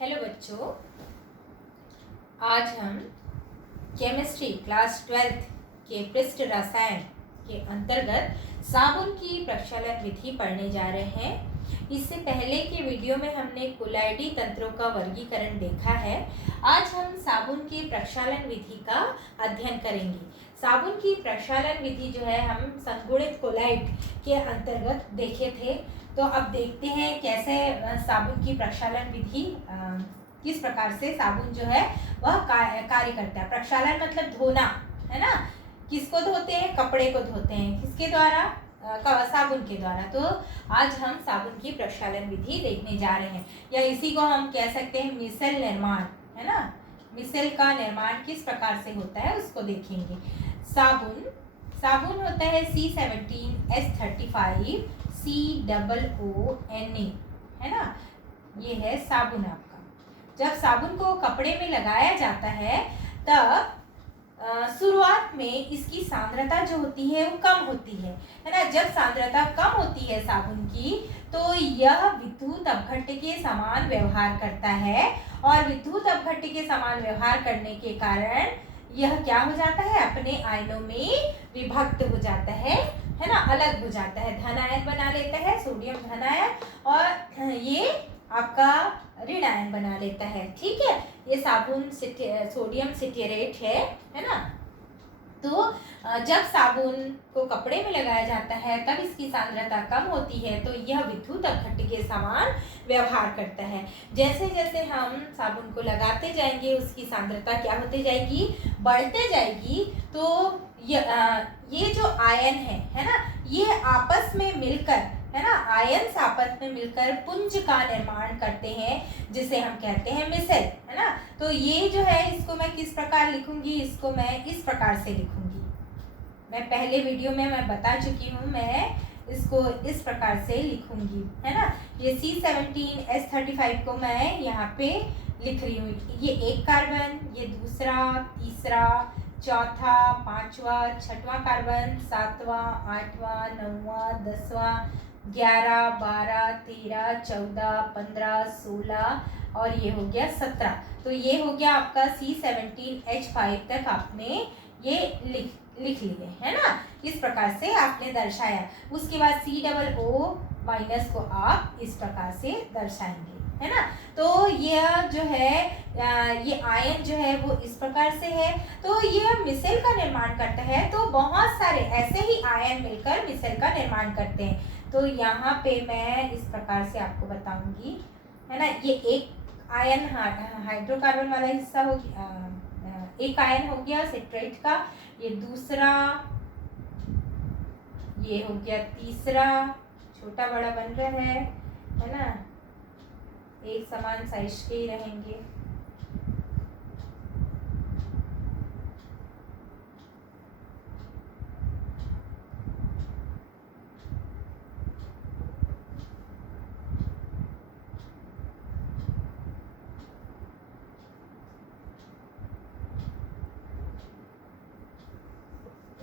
Hello बच्चों, आज हम केमिस्ट्री क्लास 12th के पृष्ठ रसायन के अंतर्गत साबुन की प्रक्षालन विधि पढ़ने जा रहे हैं। इससे पहले के वीडियो में हमने कुलाइडी तंत्रों का वर्गीकरण देखा है। आज हम साबुन की प्रक्षालन विधि का अध्ययन करेंगे। साबुन की प्रक्षालन विधि जो है हम संगुणित कोलाइड के अंतर्गत देखे थे। तो अब देखते हैं कैसे साबुन की प्रक्षालन विधि किस प्रकार से साबुन जो है वह कार्य करता है। प्रक्षालन मतलब धोना, है ना। किसको धोते हैं? कपड़े को धोते हैं। किसके द्वारा? साबुन के द्वारा। तो आज हम साबुन की प्रक्षालन विधि देखने जा रहे हैं, या इसी को हम कह सकते हैं मिसेल निर्माण, है ना। मिसेल का निर्माण किस प्रकार से होता है उसको देखेंगे। साबुन होता है C17H35 COONA, है ना। ये है साबुन आपका। जब साबुन को कपड़े में लगाया जाता है तब शुरुआत में इसकी सांद्रता जो होती है वो कम होती है ना। जब सांद्रता कम होती है साबुन की तो यह विद्युत अपघट्य के समान व्यवहार करता है, और विद्युत अपघट्य के समान व्यवहार करने के कारण यह क्या हो जाता है? अपने आयनों में विभक्त हो जाता है ना, अलग हो जाता है। धन आयन बना लेता है, सोडियम धन आयन, और ये आपका ऋण आयन बना लेता है। ठीक है, ये साबुन सोडियम सिटेरेट है ना। तो जब साबुन को कपड़े में लगाया जाता है तब इसकी सांद्रता कम होती है, तो यह विद्युत अपघट्य के समान व्यवहार करता है। जैसे जैसे हम साबुन को लगाते जाएंगे उसकी सांद्रता क्या होती जाएगी? बढ़ते जाएगी। तो ये जो आयन है ना, ये आपस में मिलकर, है ना, आयन्स आपस में मिलकर पुंज का निर्माण करते हैं, जिसे हम कहते हैं मिसेल, है ना। तो ये जो है इसको मैं किस प्रकार लिखूंगी? इसको मैं इस प्रकार से लिखूंगी। मैं पहले वीडियो में मैं बता चुकी हूँ, मैं इसको इस प्रकार से लिखूंगी, है ना। ये C17H35 को मैं यहाँ पे लिख रही हूँ। ये एक कार्बन, ये दूसरा, तीसरा, चौथा, पांचवा, छठवां कार्बन, सातवां, आठवां, नौवां, 10वां, 11, 12, 13, 14, 15, 16 और ये हो गया 17। तो ये हो गया आपका C17H5 तक आपने ये लिख लिए, है ना। इस प्रकार से आपने दर्शाया। उसके बाद COO- को आप इस प्रकार से दर्शाएंगे, है ना। तो यह जो है ये आयन जो है वो इस प्रकार से है। तो यह मिसेल का निर्माण करता है। तो बहुत सारे ऐसे ही आयन मिलकर मिसेल का निर्माण करते हैं। तो यहाँ पे मैं इस प्रकार से आपको बताऊंगी, है ना। ये एक आयन हाइड्रोकार्बन वाला हिस्सा हो गया, एक आयन हो गया सिट्रेट का। ये दूसरा, ये हो गया तीसरा, छोटा बड़ा बन रहा है ना, एक समान साइज के ही रहेंगे।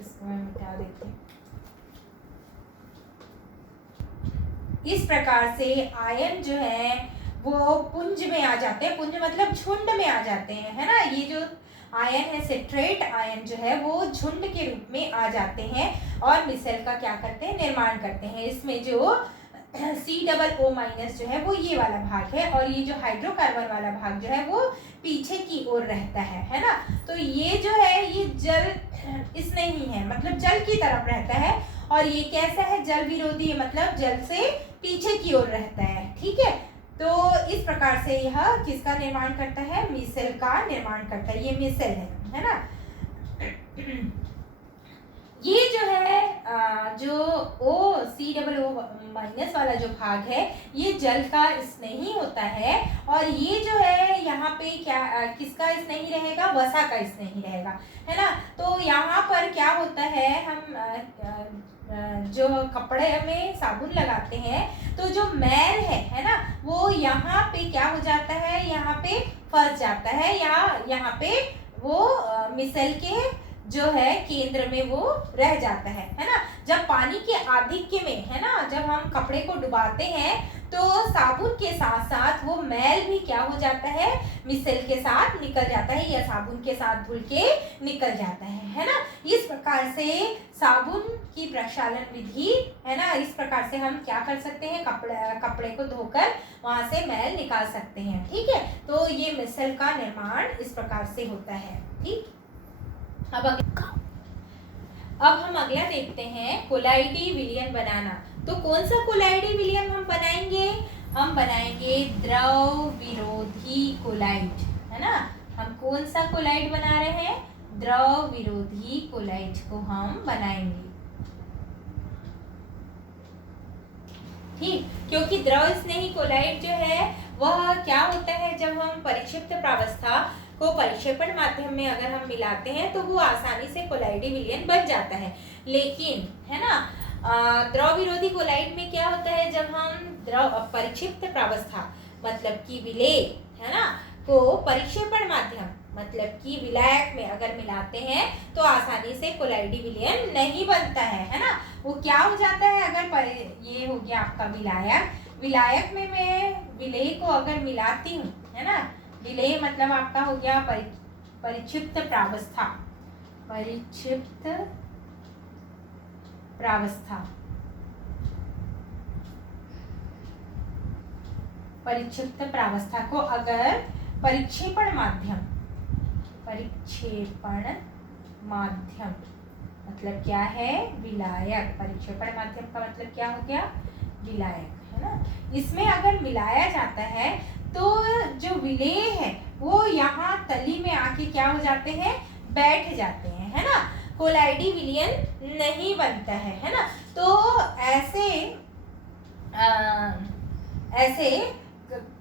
इसको मैं मिटा देती हूँ। इस प्रकार से आयन जो है वो पुंज में आ जाते हैं। पुंज मतलब झुंड में आ जाते हैं, है ना। ये जो आयन है सिट्रेट आयन जो है वो झुंड के रूप में आ जाते हैं और मिसेल का क्या करते हैं? निर्माण करते हैं। इसमें जो COO- जो है वो ये वाला भाग है, और ये जो हाइड्रोकार्बन वाला भाग जो है वो पीछे की ओर रहता है ना। तो ये जो है ये जल इसमें ही है, मतलब जल की तरफ रहता है, और ये कैसा है? जल विरोधी, मतलब जल से पीछे की ओर रहता है। ठीक है, तो इस प्रकार से यह किसका निर्माण करता है? मिसेल का निर्माण करता है। ये मिसेल है ना। ये जो है जो COO- वाला जो भाग है ये जल का स्नेही होता है, और ये जो है यहाँ पे क्या किसका स्नेही रहेगा? वसा का स्नेही रहेगा, है ना। तो यहाँ पर क्या होता है? हम जो कपड़े में साबुन लगाते हैं तो जो मैल है ना, वो यहाँ पे क्या हो जाता है? यहाँ पे फंस जाता है, या यहाँ पे वो मिसेल के जो है केंद्र में वो रह जाता है ना। जब पानी के आधिक्य में, है ना, जब हम कपड़े को डुबाते हैं तो साबुन के साथ साथ वो मैल भी क्या हो जाता है, मिसल के साथ निकल जाता है या साबुन के साथ धुल के निकल जाता है ना। इस प्रकार से साबुन की प्रक्षालन विधि, है ना, इस प्रकार से हम क्या कर सकते हैं, कपड़े को धोकर वहां से मैल निकाल सकते हैं। ठीक है, तो ये मिसल का निर्माण इस प्रकार से होता है। ठीक, अब हम अगला देखते हैं कोलाइडी विलयन बनाना। तो कौन सा कोलाइडी विलयन हम बनाएंगे, हम बनाएंगे द्रव विरोधी कोलाइड, है ना। हम कौन सा कोलाइड बना रहे हैं, द्रव विरोधी कोलाइड को हम बनाएंगे। ठीक, क्योंकि द्रव स्नेही कोलाइड जो है वह क्या होता है, जब हम परिक्षिप्त प्रावस्था को परिक्षेपण माध्यम में अगर हम मिलाते हैं तो वो आसानी से कोलाइडी विलयन बन जाता है। लेकिन, है ना, द्रव विरोधी कोलाइड में क्या होता है, जब हम द्रव परिक्षिप्त प्रावस्था मतलब कि विलेय, है ना, को परिक्षेपण माध्यम मतलब कि विलायक में अगर मिलाते हैं तो आसानी से कोलाइडी विलयन नहीं बनता है ना। वो क्या हो जाता है, अगर ये हो गया आपका विलायक, विलायक में मैं विलेय को अगर मिलाती हूँ, है ना, विलेय मतलब आपका हो गया परिक्षिप्त प्रावस्था, परिक्षिप्त प्रावस्था, परिक्षिप्त प्रावस्था को अगर परिक्षेपण माध्यम, परिक्षेपण माध्यम मतलब क्या है, विलायक, परिक्षेपण माध्यम का मतलब क्या हो गया, विलायक, है ना, इसमें अगर मिलाया जाता है तो जो विलेय है वो यहाँ तली में आके क्या हो जाते हैं, बैठ जाते हैं, है ना, कोलाइडी विलयन नहीं बनता है ना। तो ऐसे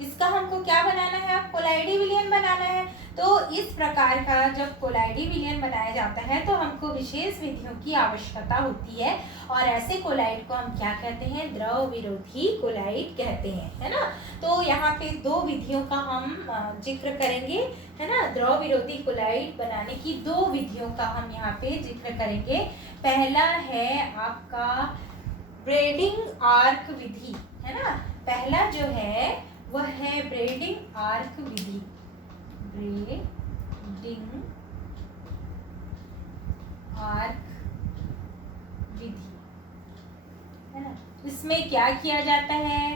इसका हमको क्या बनाना है, अब कोलाइडी विलयन बनाना है। तो इस प्रकार का जब कोलाइडी विलयन बनाया जाता है तो हमको विशेष विधियों की आवश्यकता होती है और ऐसे कोलाइड को हम क्या कहते हैं, द्रव विरोधी कोलाइड कहते हैं, है ना। तो यहाँ पे दो विधियों का हम जिक्र करेंगे, है ना, द्रव विरोधी कोलाइड बनाने की दो विधियों का हम यहाँ पे जिक्र करेंगे। पहला है आपका ब्रेडिंग आर्क विधि, है ना, पहला जो है वह है ब्रेडिंग आर्क विधि, ब्रेडिंग आर्क विधि, है ना। इसमें क्या किया जाता है,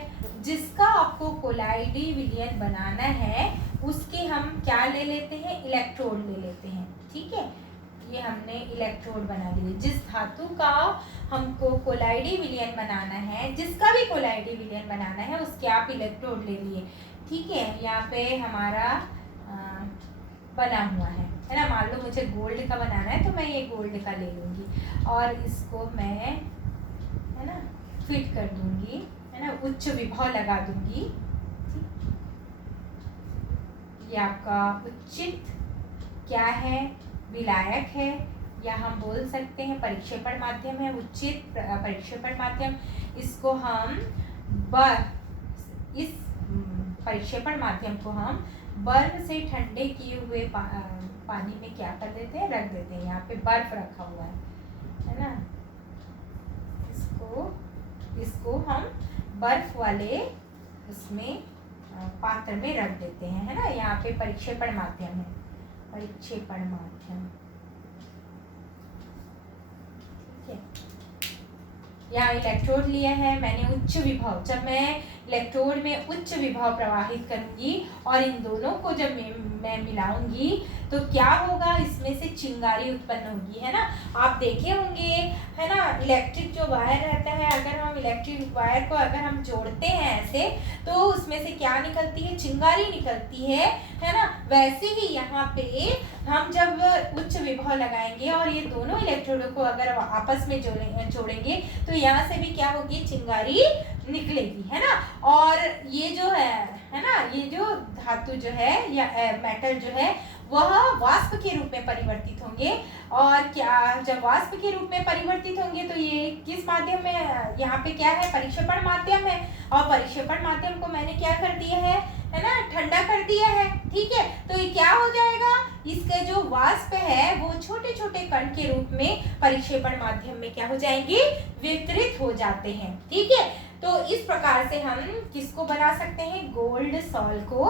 जिसका आपको कोलाइडी विलयन बनाना है उसके हम क्या ले लेते हैं, इलेक्ट्रोड ले लेते हैं। ठीक है, ये हमने इलेक्ट्रोड बना लिए। जिस धातु का हमको कोलाइडी विलयन बनाना है, जिसका भी कोलाइडी विलयन बनाना है उसके आप इलेक्ट्रोड ले लिए। ठीक है, यहाँ पे हमारा बना हुआ है ना। मान लो मुझे गोल्ड का बनाना है तो मैं ये गोल्ड का ले लूँगी और इसको मैं, है ना, फिट कर दूँगी, है ना, उच्च विभव लगा दूँगी। ये आपका उचित क्या है, विलायक है, या हम बोल सकते हैं परिक्षेपण माध्यम है, उचित परिक्षेपण माध्यम। इसको हम इस परिक्षेपण माध्यम को हम बर्फ से ठंडे किए हुए पानी में क्या कर देते हैं, रख देते हैं। यहाँ पे बर्फ रखा हुआ है ना, इसको हम बर्फ वाले उसमें पात्र में रख देते हैं, है ना। यहाँ पे परिक्षेपण माध्यम है, परिक्षेपण माध्यम, ठीक है। यहाँ इलेक्ट्रोड लिया है मैंने उच्च विभव, जब मैं इलेक्ट्रोड में उच्च विभव प्रवाहित करूंगी और इन दोनों को जब मैं मिलाऊंगी तो क्या होगा, इसमें से चिंगारी उत्पन्न होगी, है ना। आप देखे होंगे, है ना, इलेक्ट्रिक जो वायर रहता है, अगर हम इलेक्ट्रिक वायर को अगर हम जोड़ते हैं ऐसे तो उसमें से क्या निकलती है, चिंगारी निकलती है ना। वैसे ही यहाँ पे हम जब उच्च विभव लगाएंगे और ये दोनों इलेक्ट्रोडों को अगर आपस में जोड़ेंगे तो यहाँ से भी क्या होगी, चिंगारी निकलेगी, है ना। और ये जो है ना, ये जो धातु जो है या मेटल जो है वह वाष्प के रूप में परिवर्तित होंगे। और क्या, जब वाष्प के रूप में परिवर्तित होंगे तो ये किस माध्यम में, यहाँ पे क्या है, परिक्षेपण माध्यम है। और परिक्षेपण माध्यम को मैंने क्या कर दिया है ना, ठंडा कर दिया है। ठीक है, तो ये क्या हो जाएगा, इसका जो वाष्प है वो छोटे छोटे कण के रूप में परिक्षेपण माध्यम में क्या हो जाएंगे, वितरित हो जाते हैं। ठीक है, तो इस प्रकार से हम किसको बना सकते हैं, गोल्ड सॉल्ट को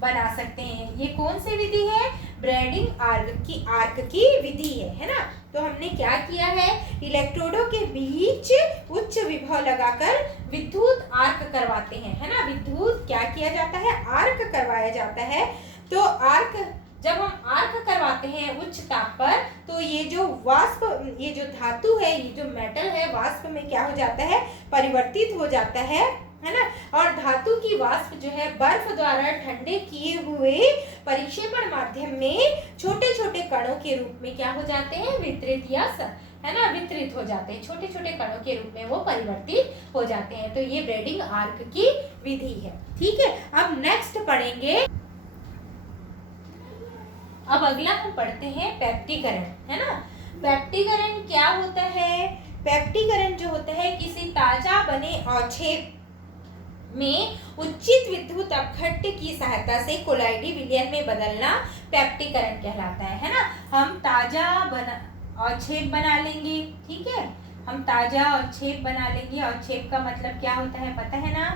बना सकते हैं। ये कौन सी विधि है, ब्रैडिंग आर्क की विधि है ना। तो हमने क्या किया है, इलेक्ट्रोडों के बीच उच्च विभव लगाकर विद्युत आर्क करवाते हैं, है ना। विद्युत क्या किया जाता है, आर्क करवाया जाता है। तो आर्क जब हम आर्क करवाते हैं उच्च ताप पर, तो ये जो वाष्प, ये जो धातु है, ये जो मेटल है, वाष्प में क्या हो जाता है, परिवर्तित हो जाता है ना। और धातु की वाष्प जो है बर्फ द्वारा ठंडे किए हुए परिक्षेपण माध्यम में छोटे छोटे कणों के रूप में क्या हो जाते हैं, वितरित या है ना, वितरित हो जाते हैं, छोटे छोटे कणों के रूप में वो परिवर्तित हो जाते हैं। तो ये ब्रैडिंग आर्क की विधि है। ठीक है, अब नेक्स्ट पढ़ेंगे, अब अगला हम पढ़ते हैं पेप्टिकरण, है ना। पेप्टिकरण क्या होता है, पेप्टिकरण जो होता है किसी ताजा बने अवक्षेप में उचित विद्युत अपघट्य की सहायता से कोलाइडी विलयन में बदलना पेप्टिकरण कहलाता है ना। हम ताजा अवक्षेप बना लेंगे, ठीक है, हम ताजा अवक्षेप बना लेंगे। अवक्षेप का मतलब क्या होता है पता है ना,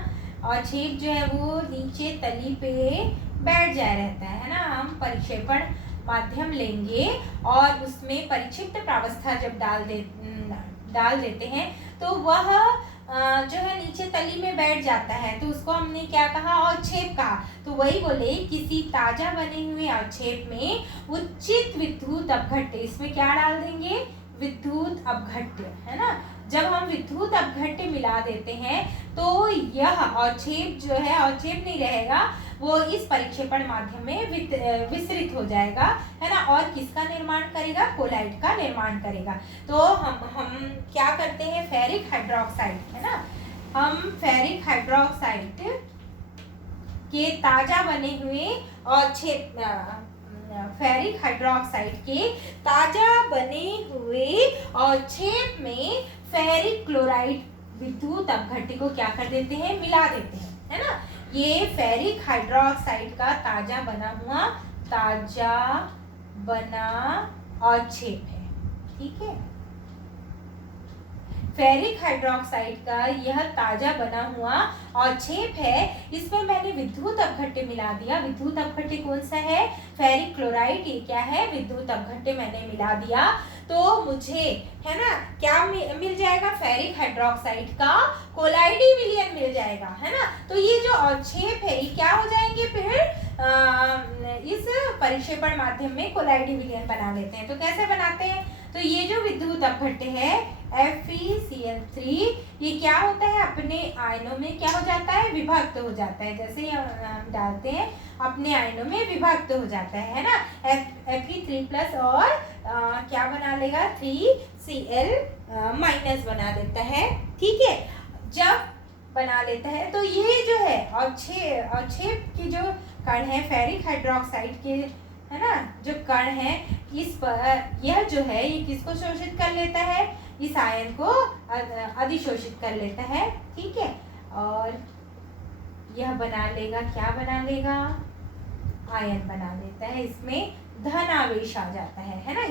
अवक्षेप जो है वो नीचे तली पे बैठ जाए रहता है ना। हम परिक्षेपण माध्यम लेंगे और उसमें परिक्षिप्त प्रावस्था जब डाल देते हैं तो वह जो है नीचे तली में बैठ जाता है, तो उसको हमने क्या कहा, अवक्षेप कहा। तो वही बोले, किसी ताजा बने हुए अवक्षेप में उचित विद्युत अपघट्य, इसमें क्या डाल देंगे, विद्युत अपघट्य, है ना। जब हम विद्युत अपघट्य मिला देते हैं तो यह अवक्षेप जो है, अवक्षेप नहीं रहेगा, वो इस परिक्षेपण माध्यम में विसरित हो जाएगा, है ना। और किसका निर्माण करेगा, कोलाइड का निर्माण करेगा। तो हम क्या करते हैं, फेरिक हाइड्रोक्साइड, है ना, हम फेरिक हाइड्रोक्साइड के ताजा बने हुए अवक्षेप, फेरिक हाइड्रोक्साइड के ताजा बने हुए अवक्षेप में फेरिक क्लोराइड विद्युत अपघट्य को क्या कर देते हैं, मिला देते हैं, है ना। ये फेरिक हाइड्रोक्साइड का ताजा बना अवक्षेप है, ठीक है। फेरिक हाइड्रोक्साइड का यह ताजा बना हुआ अवक्षेप है, इसमें मैंने विद्युत अपघट्य मिला दिया। विद्युत अपघट्य कौन सा है, फेरिक क्लोराइड, ये क्या है, विद्युत अपघट्य मैंने मिला दिया। तो मुझे, है ना, क्या मिल जाएगा, फेरिक हाइड्रोक्साइड का कोलाइडी विलयन मिल जाएगा, है ना। तो ये जो अवक्षेप है ये क्या हो जाएंगे, फिर इस परिक्षेपण माध्यम में कोलाइडी विलयन बना लेते हैं। तो कैसे बनाते हैं, तो ये जो विद्युत अपघट्य है FeCl3, ये क्या होता है, अपने आयनों में क्या हो जाता है, विभक्त हो जाता है। जैसे ही हम डालते हैं अपने आयनों में विभक्त हो जाता है ना। Fe3+ और क्या बना लेगा, 3Cl- बना देता है, ठीक है। जब बना लेता है तो ये जो है अवक्षेप की जो कण है फेरिक हाइड्रोक्साइड के, है ना, जो कण है, इस पर यह जो है ये किसको शोषित कर लेता है, इस आयन को अधिशोषित कर लेता है, ठीक है। और यह बना लेगा, क्या बना लेगा, आयन बना लेता है। इसमें धन आवेश आ जाता है ना।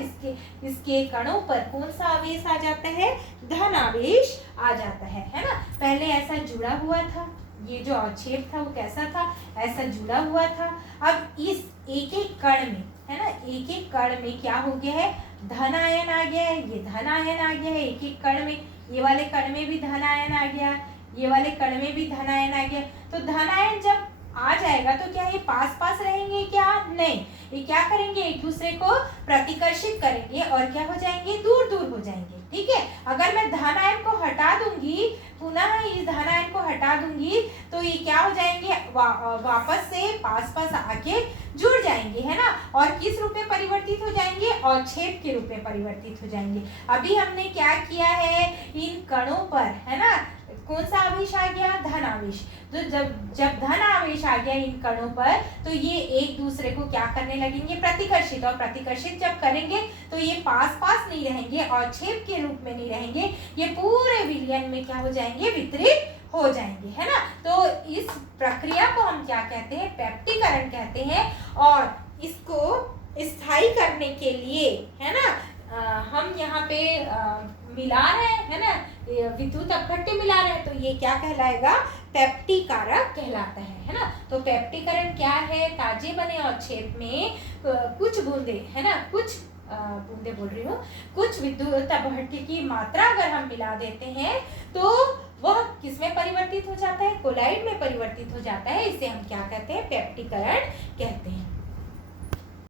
इसके कणों पर कौन सा आवेश आ जाता है, धन आवेश आ जाता है ना। पहले ऐसा जुड़ा हुआ था, ये जो अवक्षेप था वो कैसा था, ऐसा जुड़ा हुआ था। अब इस एक एक कण में, है ना, एक एक कण में क्या हो गया है, धन आयन आ गया है, ये धन आयन आ गया है एक एक कण में, ये वाले कण में भी धन आयन आ गया, ये वाले कण में भी धन आयन आ गया। तो धन आयन जब आ जाएगा तो क्या ये पास पास रहेंगे, क्या नहीं, ये क्या करेंगे, एक दूसरे को प्रतिकर्षित करेंगे और क्या हो जाएंगे, दूर दूर हो जाएंगे, ठीक है। अगर मैं धन आयन को हटा दूंगी, पुनः इस धन आयन को हटा दूंगी, तो ये क्या हो जाएंगे, वापस से पास पास आके जुड़ जाएंगे, है ना। और किस रूप में परिवर्तित हो जाएंगे, अवक्षेप के रूप में परिवर्तित हो जाएंगे। अभी हमने क्या किया है, इन कणों पर, है ना, कौन सा आवेश आ गया, धन आवेश। तो जब धन आवेश आ गया इन कणों पर, तो ये एक दूसरे को क्या करने लगेंगे, प्रतिकर्षित। और प्रतिकर्षित जब करेंगे तो ये पास पास नहीं रहेंगे, अवक्षेप के रूप में नहीं रहेंगे, ये पूरे विलयन में क्या हो जाएंगे, वितरित हो जाएंगे, है ना। तो इस प्रक्रिया को हम क्या कहते हैं, पेप्टिकरण कहते हैं। और इसको स्थायी करने के लिए, है ना, हम यहाँ पे मिला रहे हैं, है ना, विद्युत अपघट्य मिला रहे हैं, तो ये क्या कहलाएगा, पेप्टी कारक कहलाता है ना। तो पेप्टीकरण क्या है, ताजे बने और छेद में कुछ बूंदे, है ना, कुछ बूंदे बोल रही हूँ, कुछ विद्युत अपघट्य की मात्रा अगर हम मिला देते हैं तो वह किसमें परिवर्तित हो जाता है, कोलाइड में परिवर्तित हो जाता है। इसे हम क्या कहते हैं, पेप्टीकरण कहते हैं।